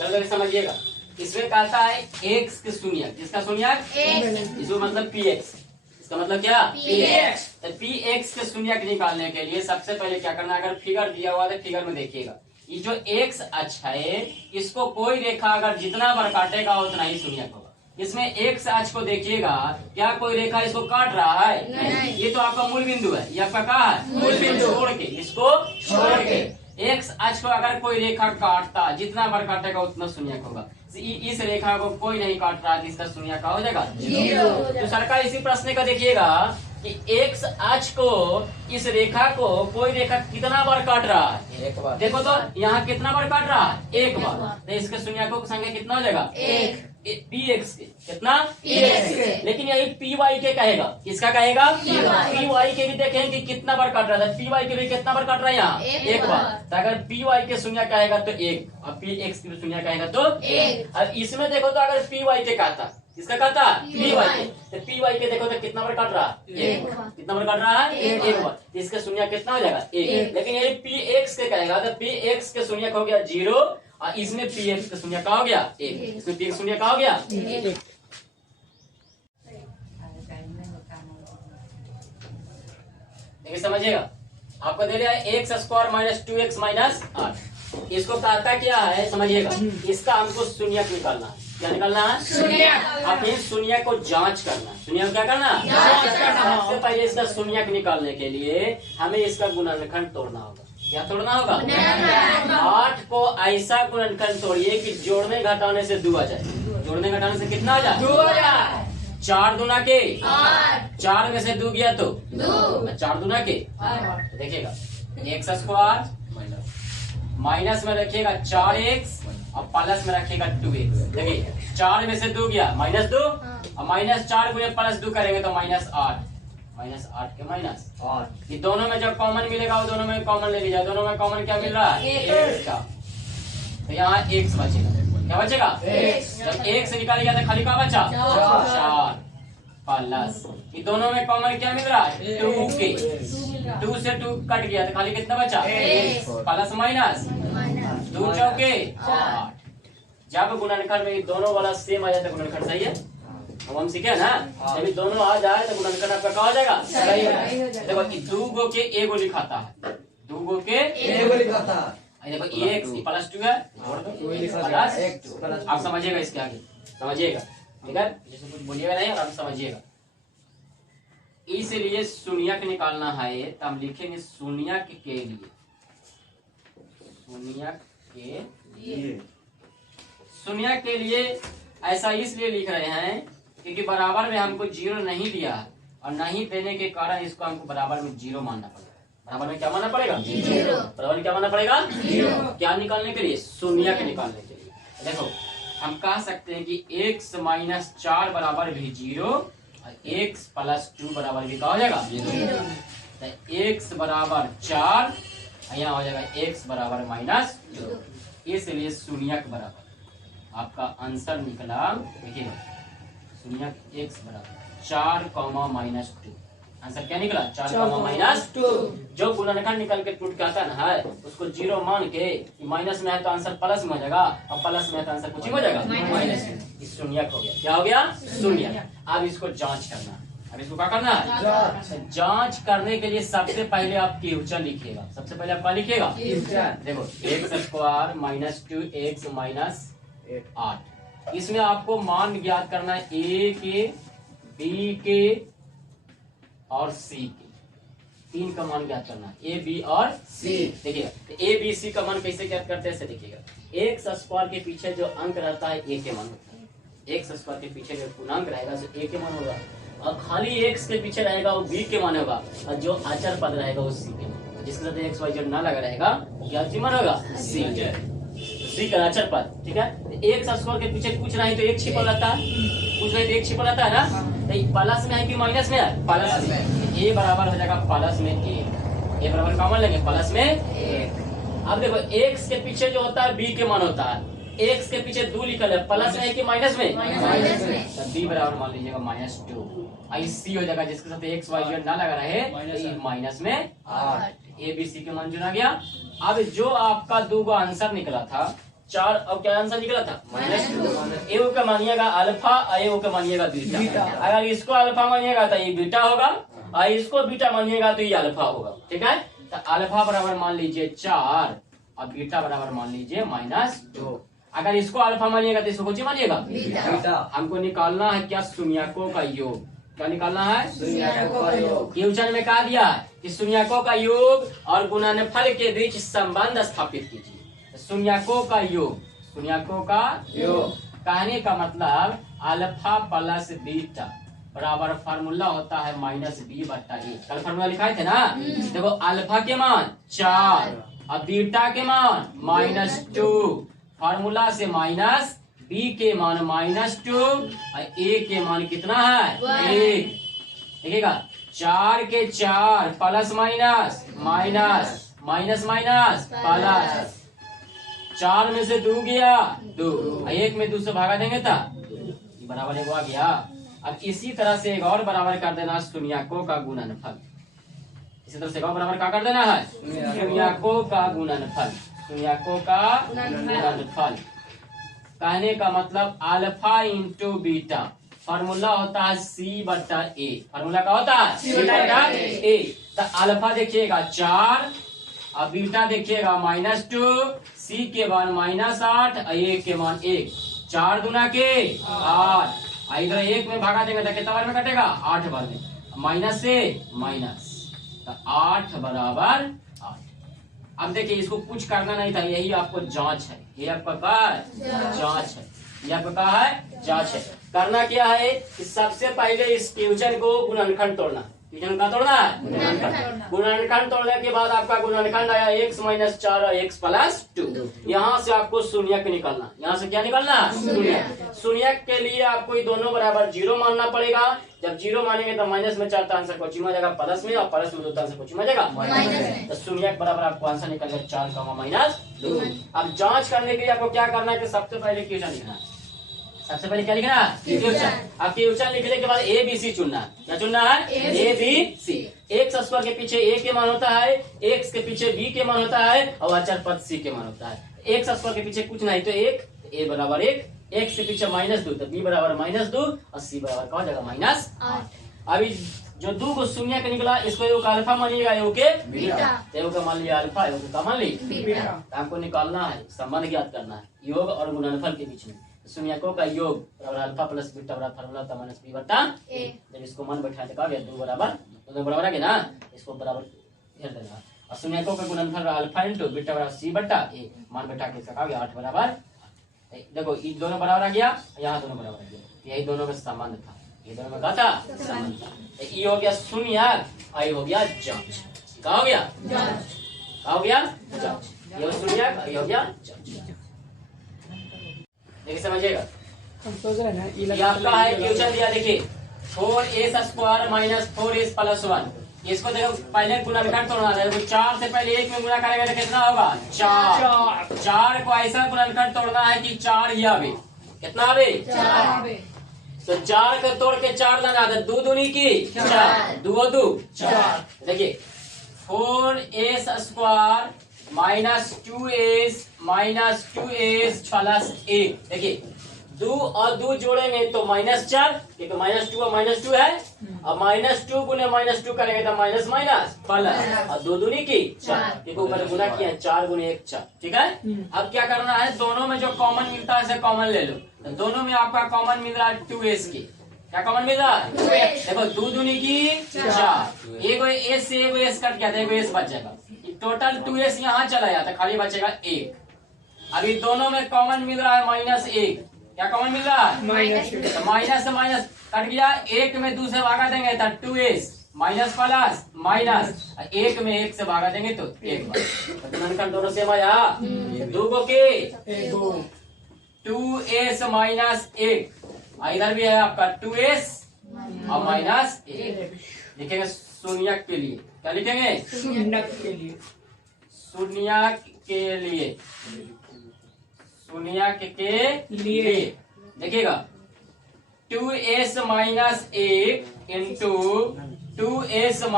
चलो समझिएगा, इसमें कहता है एक्स के शून्यक, किसका शून्यक? इसमें मतलब पी एक्स, इसका मतलब क्या? P x. तो पी एक्स के शून्यक निकालने के लिए सबसे पहले क्या करना है, अगर फिगर दिया हुआ है तो फिगर में देखिएगा, ये जो एक्स अक्ष है इसको कोई रेखा अगर जितना बार काटेगा उतना ही शून्यक होगा। इसमें एक्स अक्ष को देखिएगा, क्या कोई रेखा इसको काट रहा है? नहीं। ये तो आपका मूल बिंदु है, ये आपका कहाँ है? मूल बिंदु। छोड़ के, इसको छोड़ के एक्स अक्ष को अगर कोई रेखा काटता, जितना बार काटेगा उतना शून्यक होगा। इस रेखा को कोई नहीं काट रहा है, इसका शून्यक हो जाएगा जीरो। तो सरकार इसी प्रश्न का देखिएगा कि एक्स अक्ष को, इस रेखा को कोई रेखा कितना बार काट रहा है? एक बार। देखो तो यहाँ कितना बार काट रहा है? एक बार। तो इसके शून्यकों की संख्या कितना हो जाएगा? एक। पी एक्स के कितना? पी एक्स के। लेकिन यही पी वाई के कहेगा, किसका कहेगा? पी वाई के भी देखें कि कितना बार काट रहा था, पी वाई के भी कितना बार काट रहा है यहाँ? एक बार। तो अगर पी वाई के शून्य कहेगा तो एक, और पी एक्स के शून्य कहेगा तो एक। अब इसमें देखो तो अगर पी वाई के कहता, किसका कहता? पी वाई के। तो पी वाई के देखो तो कितना बार काट रहा है? एक। कितना बार काट रहा है? एक बार। तो इसका शून्य कितना हो जाएगा? एक। लेकिन यही पी एक्स के कहेगा तो पी एक्स के शून्य हो गया जीरो, और इसमें पी एक्स का शून्य का हो गया एक, इसमें पी एक्स शून्य का हो गया एक। देखिए समझिएगा, आपको दे दिया है x square minus 2x minus 8। इसको कहता क्या है समझिएगा, इसका हमको शून्यक निकालना है। क्या निकालना है? शून्यक। अब इस शून्यक को जांच करना, शून्यक को क्या करना? जांच करना। सबसे पहले इसका शून्यक निकालने के लिए हमें इसका गुणनखंड तोड़ना होगा। क्या तोड़ना होगा? 8 को ऐसा गुणनखंड तोड़िए कि जोड़ने घटाने से 2 आ जाए। जोड़ने घटाने से कितना आ जाए? 2 आ जाए। 4 दूना के 8, 4 में से 2 गया तो 2, 4 दूना के 8। देखिएगा एक्स स्क्वायर माइनस में रखिएगा 4x और प्लस में रखिएगा 2x। देखिए 4 में से 2 गया -2, और -4 गुणे +2 करेंगे तो -8, -8 के माइनस। ये दोनों में जब कॉमन मिलेगा वो दोनों में कॉमन ले लीजिए, दोनों में कॉमन क्या मिल रहा है? x का। तो यहाँ x बचेगा, क्या बचेगा? जब x निकालेगा तो खाली क्या बचा? 4 प्लस, ये दोनों में कॉमन क्या मिल रहा है? 2 के। 2 से 2 कट गया तो खाली कितना बचा? प्लस माइनस 2 चौके 8। जब गुणनखंड में दोनों वाला सेम आ जाता है गुणनखंड सही है, हम सीखे ना, जब ये दोनों आ जाए तो गुणनखंड आपका क्या हो जाएगा? सही है। देखो 2 गो के एगो लिखाता है, 2 गो के एगो लिखाता है। देखो x प्लस 2 है, जोड़ दो, आप समझिएगा इसके आगे, समझिएगा ठीक है, जैसे कुछ बोलिएगा नहीं और आप समझिएगा। इसलिए शून्यक निकालना है तो हम लिखेंगे शून्यक के लिए, शून्यक के लिए, शून्यक के लिए ऐसा इसलिए लिख रहे हैं क्योंकि बराबर में हमको 0 नहीं दिया है, और नहीं देने के कारण इसको हमको बराबर में 0 मानना पड़ेगा। बराबर में क्या मानना पड़ेगा? 0। बराबर में क्या मानना पड़ेगा? 0। क्या निकालने के लिए? शून्यक निकालने के लिए। देखो हम कह सकते हैं कि x माइनस 4 बराबर भी 0 और x प्लस 2 बराबर भी क्या हो जाएगा? 0। तो x बराबर 4, यहाँ हो जाएगा x बराबर -2, इसलिए शून्यक बराबर आपका आंसर निकला। देखिए शून्यक x बराबर 4, -2। आंसर क्या निकला? 4, -2। जो गुणनखंड निकल के टूट के आता है उसको 0 मान के, माइनस में है तो आंसर प्लस में हो जाएगा, और प्लस में है तो आंसर कुछ ही हो जाएगा माइनस में। इस शून्यक हो गया, क्या हो गया? शून्यक। अब इसको जांच करना है। अब इसको क्या करना है? जांच करने के लिए सबसे पहले आप क्यूचन लिखिएगा। सबसे पहले आप क्या लिखिएगा? देखो एक्स स्क्वायर -2x माइनस 8, इसमें आपको मान ज्ञात करना है a के, b के और c के, 3 का मान ज्ञात करना है, a b और c। देखिएगा a b c का मान कैसे ज्ञात करते हैं ऐसे देखिएगा, एक्स स्क्वायर के पीछे जो अंक रहता है a के मान होता है, एक्स स्क्वायर के पीछे जो पूर्णांक रहेगा तो a के मान होगा, और खाली x के पीछे रहेगा वो b के मान होगा, और जो अचर पद रहेगा वो c के मान, जिसके साथ x y z ना लगा रहेगा क्या मान होगा? c का अचर पद। ठीक है, एक्स स्क्वायर के पीछे कुछ नहीं तो एक छिपा रहता है, कुछ नहीं तो एक छिपा रहता है ना, तो प्लस में है कि माइनस में है? प्लस में। a बराबर हो जाएगा प्लस में 1, a बराबर कॉमन लेंगे प्लस में 1। अब देखो x के पीछे जो होता है b के मान होता है, x के पीछे 2 लिखल है, प्लस में है कि माइनस में? माइनस में। तो b बराबर मान लीजिएगा -2, आई c हो जाएगा जिसके साथ x y z ना लगा रहे, माइनस में 8। a b c के मान चुना गया। अब जो आपका 2 आंसर निकला था 4 और क्या आंसर निकला था -2। ए का मानिएगा अल्फा और ए का मानिएगा बीटा। अगर इसको अल्फा मानिएगा तो ये बीटा होगा और इसको बीटा मानिएगा तो ये अल्फा होगा। ठीक है, तो अल्फा बराबर मान लीजिए 4 और बीटा बराबर मान लीजिए -2। अगर इसको अल्फा मानिएगा तो इसको कुछ मानिएगा बीटा। हमको निकालना है क्या, शून्यकों का योग। क्या निकालना है, शून्यकों का योग। क्वेश्चन में कहा दिया है कि शून्यकों का योग और गुणनफल के बीच संबंध स्थापित कीजिए। शून्यकों का योग, शून्यकों का योग कहने का मतलब अल्फा प्लस बीटा बराबर फार्मूला होता है -b/a। कल फार्मूला लिखाए थे ना, देखो अल्फा के मान 4 और बीटा के मान -2। फार्मूला से माइनस बी के मान -2 और ए के मान कितना है 1। देखिएगा 4 के 4 plus minus minus minus minus plus, 4 में से 2 गया 2, 1 में 2 से भागा देंगे तो ये बराबर 1 आ गया। अब इसी तरह से एक और बराबर कर देना शून्यकों का गुणनफल। इसी तरह से एक और बराबर क्या कर देना है, शून्यकों का गुणनफल। शून्यकों का गुणनफल कहने का मतलब अल्फा इंटू बीटा, फार्मूला होता है c/a। फार्मूला क्या होता है, c/a। तो अल्फा देखिएगा 4 और बीटा देखिएगा -2, c के मान -8 और a के मान 1। 4 दूना के 8, इधर 1 में भागा देंगे तो कितना बार में कटेगा, 8 बार में। माइनस से माइनस तो 8 बराबर 8। अब देखिए इसको कुछ करना नहीं था, यही आपको जांच है। ये आपका क्या है, जांच है। ये आपका क्या है, जांच है। करना क्या है कि सबसे पहले इस क्वेश्चन को गुणनखंड तोड़ना। क्वेश्चन का तोड़ना है गुणनखंड। गुणनखंड तोड़ने के बाद आपका गुणनखंड आया x - 4 और x + 2। यहाँ से आपको शून्यक निकालना। यहाँ से क्या निकालना, शून्यक। शून्यक के लिए आपको ये दोनों बराबर 0 मानना पड़ेगा। जब 0 मानेंगे तो माइनस में 4 आंसर कोची में जाएगा प्लस में, और प्लस में 2 आंसर कोची में जाएगा माइनस। तो शून्यक बराबर आपको आंसर निकल गया 4, -2। अब जांच करने के लिए आपको क्या करना है कि सबसे पहले क्वेश्चन लिखना है। सबसे पहले क्या लिखना है, क्वेश्चन। अब क्वेश्चन लिखने के बाद ए बी सी चुनना है। क्या चुनना है, A B C. X square के पीछे ए के मान होता है, एक्स के पीछे बी के मान होता है और अचर पद सी के मान होता है। एक्स स्क्वायर के पीछे कुछ नहीं तो 1, ए बराबर 1, एक्स के पीछे -2 तो बी बराबर -2 और सी बराबर क्या हो जाएगा -8। अभी जो 2 को शून्य का निकला, इसको योग अल्फा मानिएगा, योग के बीटा। योग का मान लिया अल्फा, योग का मान लिया बीटा। आपको निकालना है, संबंध ज्ञात करना है योग और गुणनफल के बीच में। शून्यकों का योग बराबर अल्फा प्लस बीटा बराबर फार्मूला होता है -b/a। जब इसको मान बैठा तो क्या गया, 2 बराबर 2 बराबर आ गया ना, इसको बराबर घेर देना। और शून्यकों का गुणनफल अल्फा इंटू बीटा बराबर c/a। मान बैठा के इसका गया 8 बराबर। देखो ये दोनों बराबर आ गया, यहाँ दोनों बराबर आ गया। यही दोनों का संबंध था, ये दोनों में क्या था, संबंध था। ये हो गया शून्यक, आई हो गया जांच। क्या हो गया, जांच। क्या हो गया, जांच। ये शून्यक, ये हो गया जांच। देखिए समझिएगा, हम सोच रहे हैं ये आपका है क्वेश्चन दिया। देखिए 4s² - 4s + 1। इसको देखो पहले गुणनखंड तोड़ना है। 4 से पहले 1 में गुणा करेंगे तो कितना होगा, 4। 4 को ऐसा गुणनखंड तोड़ना है कि 4 ही आवे। कितना आवे, 4। तो 4 को तोड़ के 4 लाना है, 2 दूनी की 4, 2 2 4। देखिए 4s² -2s + 1। देखिए 2 और 2 जोड़ेंगे तो -4, क्योंकि -2 और -2 है। अब -2 गुने -2 करेंगे तो माइनस माइनस प्लस, और 2 दूनी की 4, क्योंकि ऊपर गुना किया 4 गुने 1 4। ठीक है, अब क्या करना है, दोनों में जो कॉमन मिलता है उसे कॉमन ले लो। तो दोनों में आपका कॉमन मिल रहा है 2s की। क्या कॉमन मिल रहा है, 2s। देखो 2 दूनी की 4, एगो s से एगो s कट गया, एगो s बच जाएगा। टोटल 2s यहाँ चला जाता, खाली बचेगा 1। अभी दोनों में कॉमन मिल रहा है -1। क्या कॉमन मिल रहा है, -1। तो माइनस से माइनस कट गया, 1 में 2 से भागा देंगे तो 2s, माइनस प्लस माइनस, 1 में 1 से भागा देंगे तो 1 बार। गुणनखंड दोनों सेम आया, 2 को के 2s - 1। इधर भी है आपका 2s और -1। लिखेंगे शून्यक के लिए। क्या लिखेंगे, शून्यक के लिए। शून्यक के लिए, शून्यक के लिए। देखिएगा 2s - 1 इंटू 2s -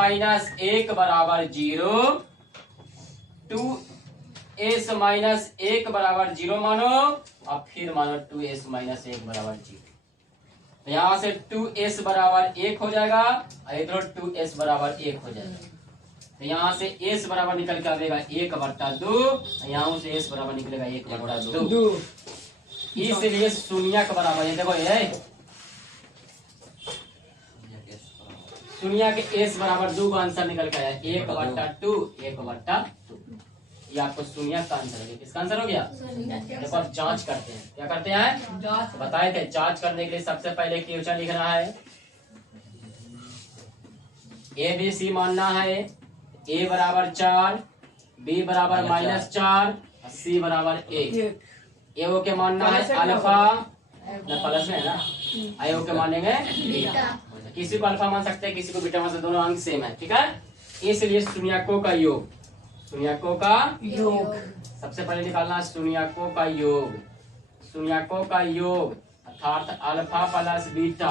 1 बराबर 0। 2 2s माइनस 1 बराबर 0 मानो और फिर मानो 2s माइनस 1 बराबर 0। तो यहाँ से 2s बराबर 1 हो जाएगा और इधर 2s बराबर 1 हो जाएगा। तो यहाँ से s बराबर निकल के आएगा 1/2, यहाँ से s बराबर निकलेगा 1/2। दो इसलिए शून्य के बराबर है। देखो ये शून्य के s बराबर 2 का आंसर निकल के आया 1/2 1/2। ये आपको शून्य का आंसर है। किसका आंसर हो गया? देखो अब जांच करते हैं। क्या करते हैं? तो बताए थे जांच करने के लिए सबसे पहले क्वेश्चन लिखना है। ए बी सी मानना है। ए बराबर 4, बी बराबर -4, सी बराबर 1। ए ओ के मानना है अल्फा, प्लस में है ना, आई ओ के मानेंगे बीटा। किसी को अल्फा मान सकते हैं, किसी को बीटा मान सकते हैं, दोनों अंक सेम है। ठीक है, इसलिए शून्यकों का योग, शून्यकों का योग सबसे पहले निकालना है शून्यकों का योग। शून्यकों का योग अर्थात अल्फा प्लस बीटा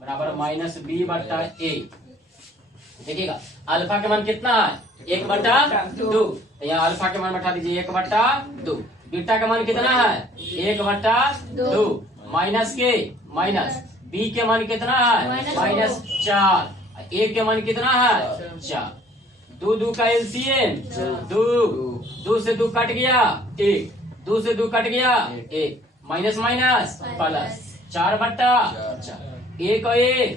बराबर -b/a। देखिएगा अल्फा के मान कितना है? 1/2। तो यहाँ अल्फा के मान बैठा दीजिए 1/2। बीटा का मान कितना है? 1/2 माइनस के माइनस बी के मान कितना है? -4। ए के मान कितना है? 4। 2 का एलसीएम 2 से 2 कट गया 1, 2 से 2 कट गया 1, माइनस माइनस प्लस 4/4, 1 और 1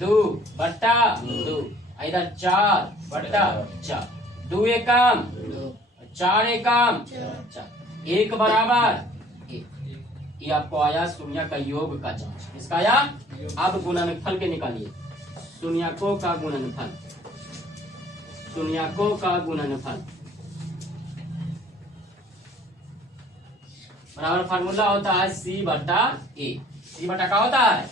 2/2, इधर 4/4, 2 एक काम 4 एक काम 4, 1 बराबर 1। ये आपको आया शून्य का योग का जांच। इसका आया। अब गुणनफल के निकालिए। शून्यकों का गुणनफल, शून्यकों का गुणनफल बराबर फार्मूला होता है c/a। c बटा का होता है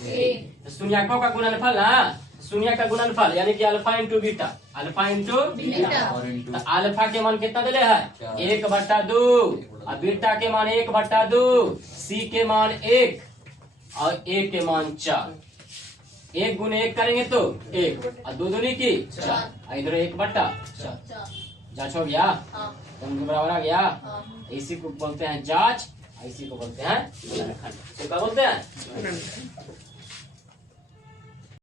तो शून्यकों का गुणनफल ना, शून्य का गुणनफल यानी कि alpha into beta, alpha into beta. तो अल्फा के मान कितना दिले है? 1/2 और बीटा के मान 1/2, सी के मान 1 और ए के मान 4। 1 गुने 1 करेंगे तो 1 और 2 दूनी की 4, इधर 1/4। जांच हो गया, दोनों बराबर आ गया। इसी को बोलते हैं जांच, इसी को बोलते हैं गुणनफल। क्या बोलते हैं?